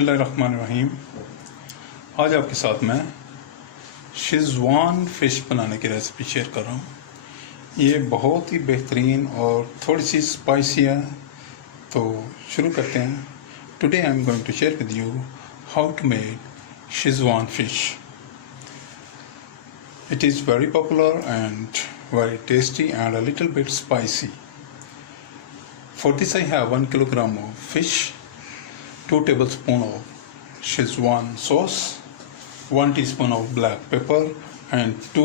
बिस्मिल्लाहिर्रहमानिर्रहीम। आज आपके साथ मैं शेज़वान फ़िश बनाने की रेसिपी शेयर कर रहा हूँ। ये बहुत ही बेहतरीन और थोड़ी सी स्पाइसी है, तो शुरू करते हैं। Today I am going to share with you how to make Schezwan fish. It is very popular and very tasty and a little bit spicy. For this I have 1 kilogram of fish, 2 tablespoons of Schezwan sauce, 1 teaspoon of black pepper and 2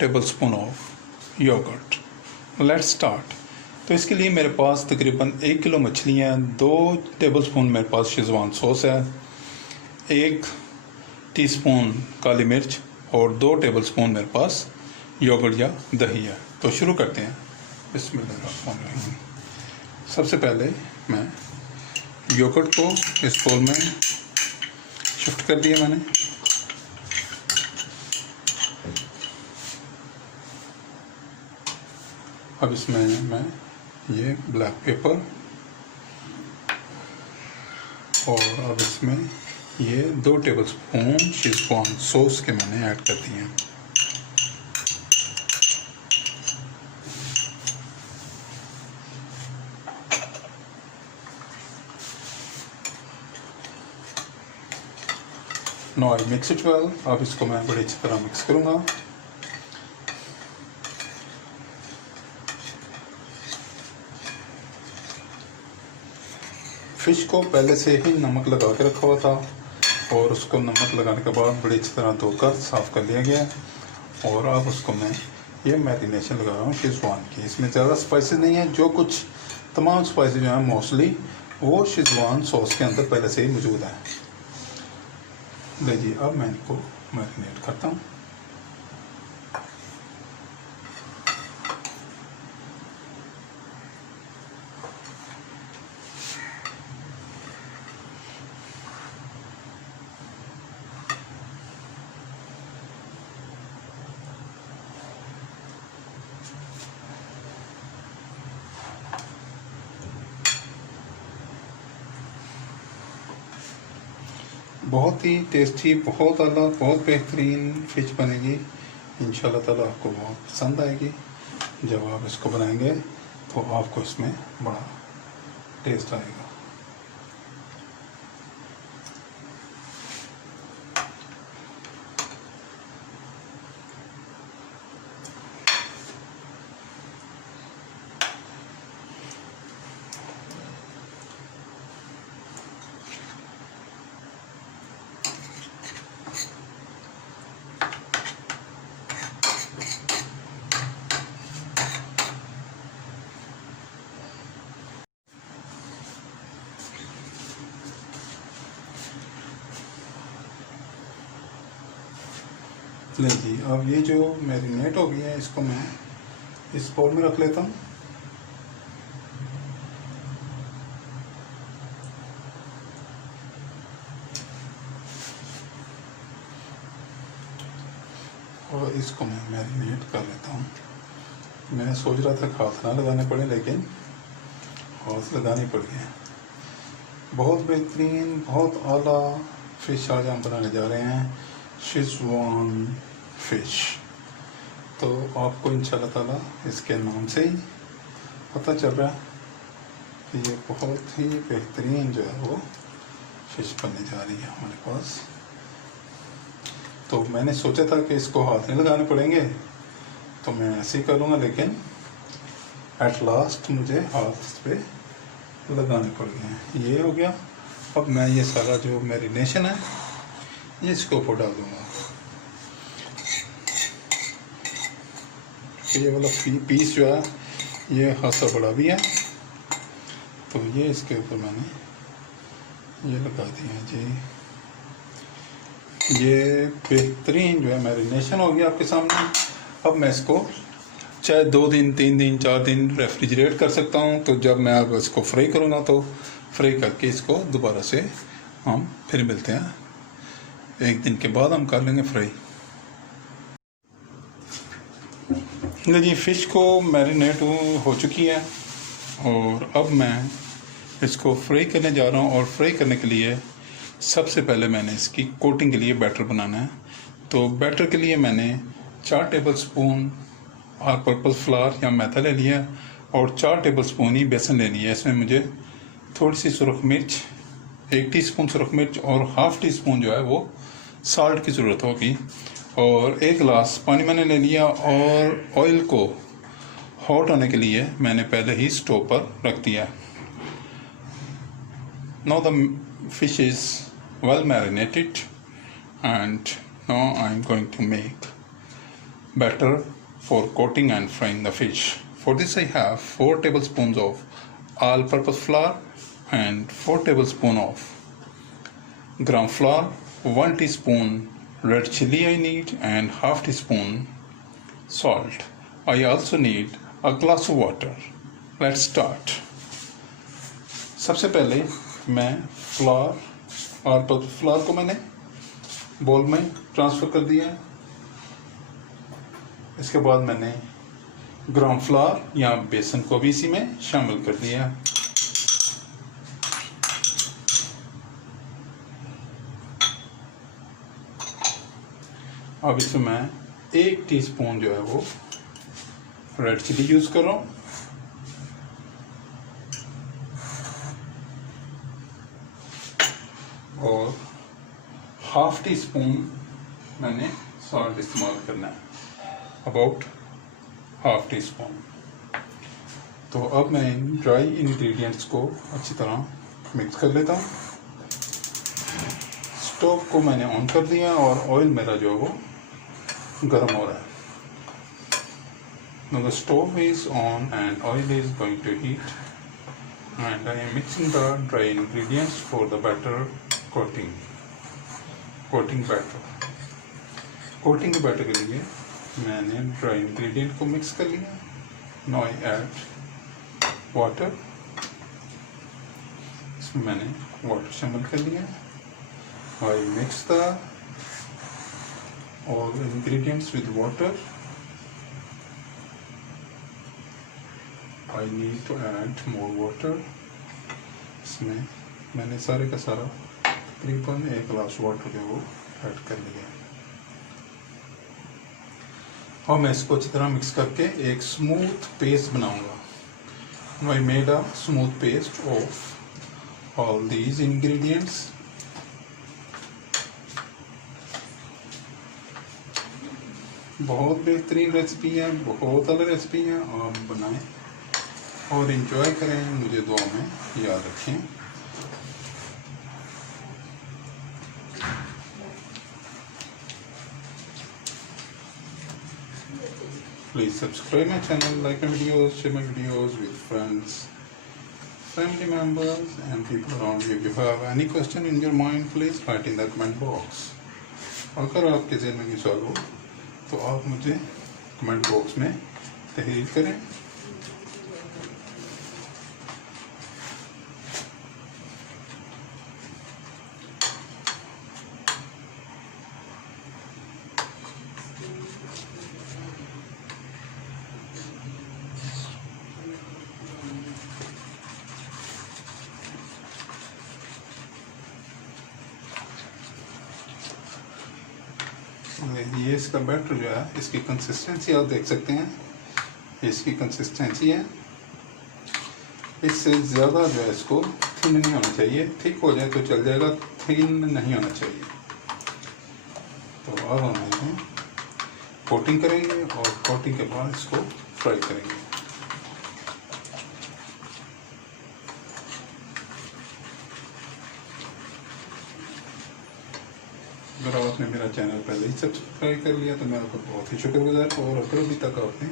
tablespoons of yogurt. Let's start. तो इसके लिए मेरे पास तकरीबन 1 kilo मछली है, 2 tablespoon मेरे पास schezwan sauce है, 1 teaspoon काली मिर्च और 2 टेबलस्पून मेरे पास योगर्ट या दही है। तो शुरू करते हैं। बिस्मिल्लाहिर्रहमानिर्रहीम। सबसे पहले मैं योगर्ट को इस बोल में शिफ्ट कर दिया मैंने। अब इसमें मैं ये ब्लैक पेपर और अब इसमें ये 2 टेबलस्पून शेज़वान सॉस के मैंने ऐड कर दिए हैं। Now I mix it well। अब इसको मैं बड़ी अच्छी तरह मिक्स करूँगा। फिश को पहले से ही नमक लगा के रखा हुआ था और उसको नमक लगाने के बाद बड़ी अच्छी तरह धोकर साफ़ कर लिया गया है। और अब उसको मैं ये मैरिनेशन लगा रहा हूँ शेज़वान की। इसमें ज़्यादा स्पाइसेस नहीं है, जो कुछ तमाम स्पाइसेस जो हैं मोस्टली वो शेज़वान सॉस के अंदर पहले से ही मौजूद है। लीजिए अब मैं इनको मैरिनेट करता हूँ। बहुत ही टेस्टी, बहुत आला, बहुत बेहतरीन फ़िश बनेगी। इंशाल्लाह ताला आपको बहुत पसंद आएगी। जब आप इसको बनाएंगे तो आपको इसमें बड़ा टेस्ट आएगा। लीजिए अब ये जो मैरिनेट हो गई है इसको मैं इस बोल में रख लेता हूँ। और इसको मैं मैरिनेट कर लेता हूँ। मैं सोच रहा था हाथ ना लगाने पड़े, लेकिन हाथ लगानी पड़ गई। बहुत बेहतरीन, बहुत आला फ़िश आज हम बनाने जा रहे हैं, शेज़वान फ़िश। तो आपको इंशाल्लाह ताला इसके नाम से ही पता चल रहा है कि ये बहुत ही बेहतरीन जो है वो फ़िश बनने जा रही है हमारे पास। तो मैंने सोचा था कि इसको हाथ नहीं लगाने पड़ेंगे, तो मैं ऐसे ही करूँगा, लेकिन एट लास्ट मुझे हाथ पे लगाने पड़ गए हैं। ये हो गया। अब मैं ये सारा जो मैरिनेशन है ये इसके ऊपर डाल दूँगा। ये वाला पीस जो है ये खासा बड़ा भी है, तो ये इसके ऊपर मैंने ये लगा दिया जी। ये बेहतरीन जो है मैरिनेशन हो गया आपके सामने। अब मैं इसको चाहे 2 दिन, 3 दिन, 4 दिन रेफ्रिजरेट कर सकता हूँ। तो जब मैं अब इसको फ्राई करूँगा तो फ्राई करके इसको दोबारा से हम फिर मिलते हैं। 1 दिन के बाद हम कर लेंगे फ्राई। जी फ़िश को मैरिनेट हो चुकी है और अब मैं इसको फ्राई करने जा रहा हूँ। और फ्राई करने के लिए सबसे पहले मैंने इसकी कोटिंग के लिए बैटर बनाना है। तो बैटर के लिए मैंने 4 टेबलस्पून ऑल पर्पस फ्लावर या मैदा ले लिया और 4 टेबलस्पून ही बेसन ले लिया। इसमें मुझे थोड़ी सी सुरख मिर्च, 1 टीस्पून सुरख मिर्च और हाफ टी स्पून जो है वो साल्ट की ज़रूरत होगी, और 1 गिलास पानी मैंने ले लिया। और ऑयल को हॉट होने के लिए मैंने पहले ही स्टोव पर रख दिया। Now the fish is well marinated, and now I am going to make batter for coating and frying the fish. For this I have 4 tablespoons of all-purpose flour and 4 tablespoons of gram flour, 1 teaspoon red chili I need, and half teaspoon salt. I also need a glass of water. Let's start. सबसे पहले मैं flower और flower को मैंने बोल में transfer कर दिया। इसके बाद मैंने ग्राम फ्लावर या बेसन को भी इसी में शामिल कर दिया। अब इसमें मैं 1 टीस्पून जो है वो रेड चिली यूज़ कर रहा हूँ, और हाफ टी स्पून मैंने सॉल्ट इस्तेमाल करना है, अबाउट हाफ टी स्पून। तो अब मैं इन ड्राई इंग्रेडिएंट्स को अच्छी तरह मिक्स कर लेता हूँ। स्टोव को मैंने ऑन कर दिया और ऑयल मेरा जो है वो गर्म हो रहा है। Now the stove is on and oil is going to heat, and I am mixing the dry ingredients for the batter coating batter। Coating के बैटर के लिए मैंने ड्राई इंग्रेडिएंट को मिक्स कर लिया। Now I add water। इसमें मैंने water शामिल कर लिया। I mix the all ingredients with water। I need to add more water। इसमें मैंने सारे का सारा तकरीबन 1 गिलास वाटर जो वो ऐड कर लिया, और मैं इसको अच्छी तरह मिक्स करके एक स्मूथ पेस्ट बनाऊंगा। I made a smooth paste of all these ingredients। बहुत बेहतरीन रेसिपी है, बहुत अलग रेसिपी है। आप बनाएं और इन्जॉय करें, मुझे दुआ में याद रखें। Please subscribe my channel, like my videos, share my videos with friends, family members and people around you. If you have any question in your mind, please write in the comment box। अगर आपके ज़हन में कोई सवाल हो तो आप मुझे कमेंट बॉक्स में तहरीर करें। ये इसका बैटर जो है, इसकी कंसिस्टेंसी आप देख सकते हैं, इसकी कंसिस्टेंसी है। इससे ज़्यादा जो है इसको थिन नहीं होना चाहिए। थिक हो जाए तो चल जाएगा, थिन नहीं होना चाहिए। तो अब हम इसमें कोटिंग करेंगे और कोटिंग के बाद इसको फ्राई करेंगे। अगर आपने मेरा चैनल पहले ही सब्सक्राइब कर लिया तो मैं आपका बहुत ही शुक्रगुजार। और अगर अभी तक आपने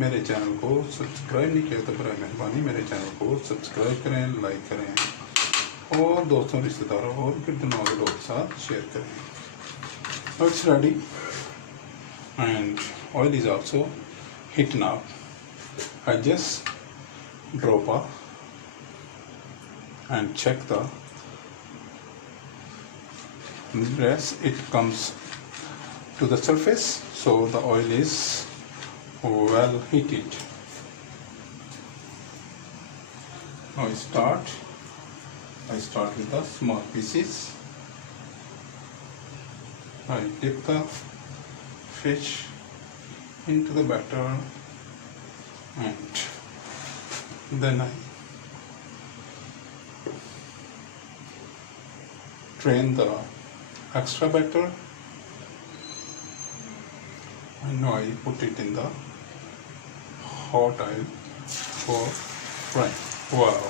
मेरे चैनल को सब्सक्राइब नहीं किया तो बराए मेहरबानी मेरे चैनल को सब्सक्राइब करें, लाइक करें और दोस्तों, रिश्तेदारों और फिर दिनों के लोगों के साथ शेयर करें। It's ready and oil is also heating up. I just drop up and check the rest. It comes to the surface, so the oil is well heated. Now I start I start with the small pieces. I dip the fish into the batter and then I drain the extra batter and now I put it in the hot oil for frying. Wow!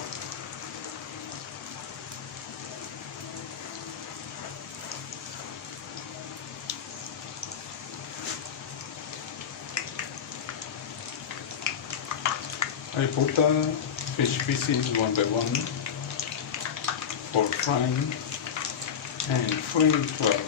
I put the fish pieces one by one for frying and fry it well.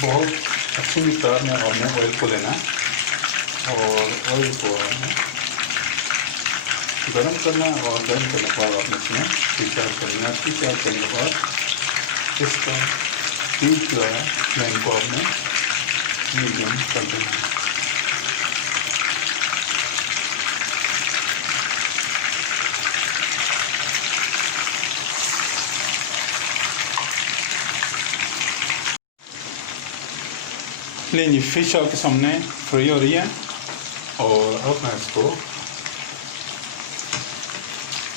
बहुत अच्छी मिकदार में oil को लेना है और oil को गर्म करना और गर्म करने के बाद आपने इसमें तीन करना है। 3-4 करने के बाद इसका हीट जो है फ्लेम को आपने मीडियम कर देना है। लीजिए फिश आपके सामने फ्राई हो रही है और अब मैं इसको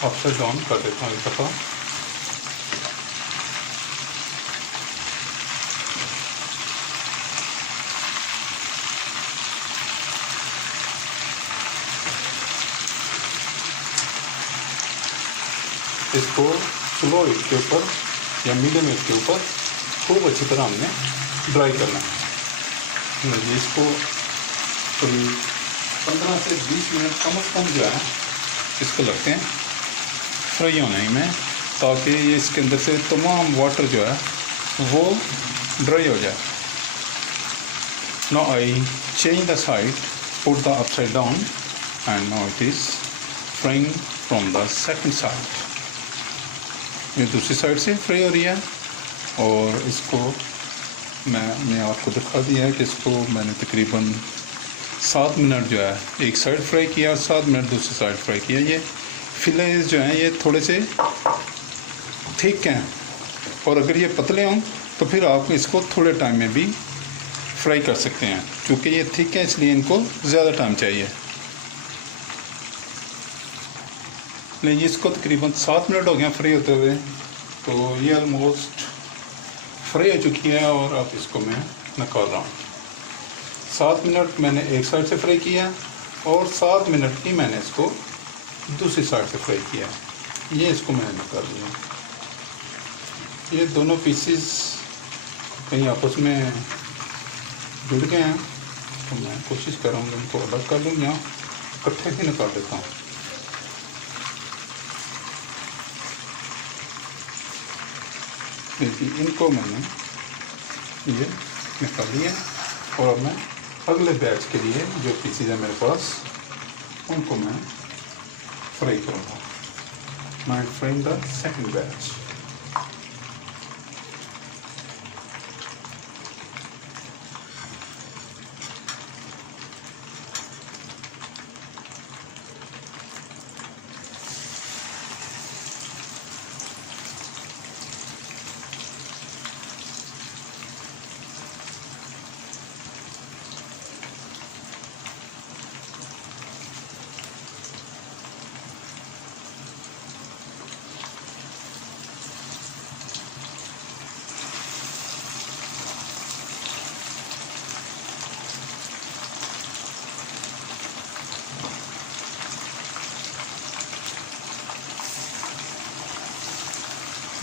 अपसाइड डाउन कर देता हूँ एक दफ़ा। इसको स्लो हीट के ऊपर या मीडियम हीट के ऊपर खूब अच्छी तरह हमने ड्राई करना है। इसको करीब 15 से 20 मिनट कम से कम जो है इसको लगते हैं फ्राई होने में, ताकि ये इसके अंदर से तमाम वाटर जो है वो ड्राई हो जाए। Now I change the side, put the upside down and now it is frying from the second side. ये दूसरी साइड से फ्राई हो रही है और इसको मैंने आपको दिखा दिया है कि इसको मैंने तकरीबन 7 मिनट जो है एक साइड फ्राई किया और 7 मिनट दूसरी साइड फ्राई किया। ये फिलेज जो हैं ये थोड़े से थिक हैं और अगर ये पतले हों तो फिर आप इसको थोड़े टाइम में भी फ्राई कर सकते हैं। क्योंकि ये थिक हैं इसलिए इनको ज़्यादा टाइम चाहिए। नहीं, इसको तकरीबन 7 मिनट हो गया फ्राई होते हुए, तो ये ऑलमोस्ट फ्राई हो चुकी है और अब इसको मैं निकाल रहा हूँ। 7 मिनट मैंने एक साइड से फ्राई किया और 7 मिनट ही मैंने इसको दूसरी साइड से फ्राई किया। ये इसको मैंने निकाल लिया। ये दोनों पीसेस कहीं आपस में जुड़ गए हैं तो मैं कोशिश कर रहा हूँ इनको अलग कर लूँ या इकट्ठे ही निकाल देता हूँ। देखिए इनको मैंने ये निकाल लिया और अब मैं अगले बैच के लिए जो पीसेज है मेरे पास उनको मैं फ्राई करूँगा। मैं फ्राइंग द सेकंड बैच।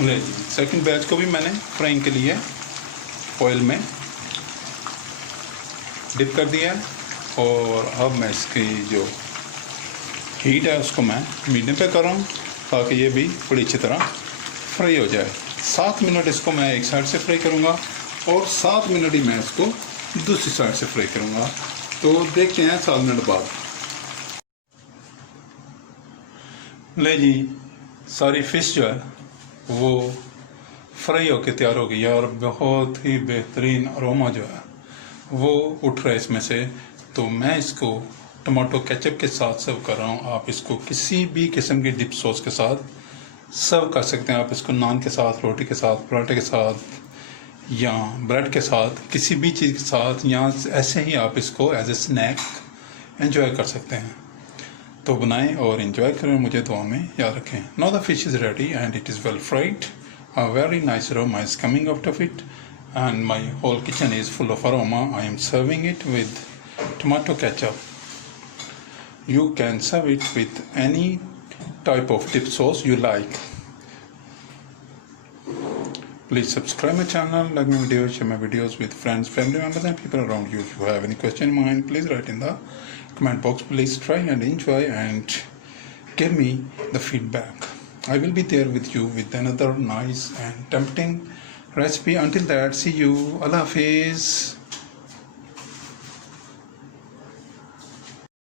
नहीं, सेकंड बैच को भी मैंने फ्राइंग के लिए ऑयल में डिप कर दिया और अब मैं इसकी जो हीट है उसको मैं मीडियम पे कर रहा हूँ ताकि ये भी बड़ी अच्छी तरह फ्राई हो जाए। 7 मिनट इसको मैं एक साइड से फ्राई करूँगा और 7 मिनट ही मैं इसको दूसरी साइड से फ्राई करूँगा। तो देखते हैं 7 मिनट बाद। ले जी, सारी फ़िश जो है वो फ्राई होके तैयार हो गई है और बहुत ही बेहतरीन अरोमा जो है वो उठ रहा है इसमें से। तो मैं इसको टमाटो केचप के साथ सर्व कर रहा हूँ। आप इसको किसी भी किस्म की डिप सॉस के साथ सर्व कर सकते हैं। आप इसको नान के साथ, रोटी के साथ, पराठे के साथ या ब्रेड के साथ, किसी भी चीज़ के साथ, या ऐसे ही आप इसको एज ए स्नैक एंजॉय कर सकते हैं। तो बनाएं और एंजॉय करें, मुझे दुआ में याद रखें। Now the fish is ready and it is well fried. A very nice aroma is coming out of it, and my whole kitchen is full of aroma. I am serving it with tomato ketchup. You can serve it with any type of dip sauce you like. Please subscribe my channel, like my videos, share my videos with friends, family members and people around you. If you have any question in mind, please write in the comment box. Please try and enjoy and give me the feedback. I will be there with you with another nice and tempting recipe. Until that, see you. Allah Hafiz.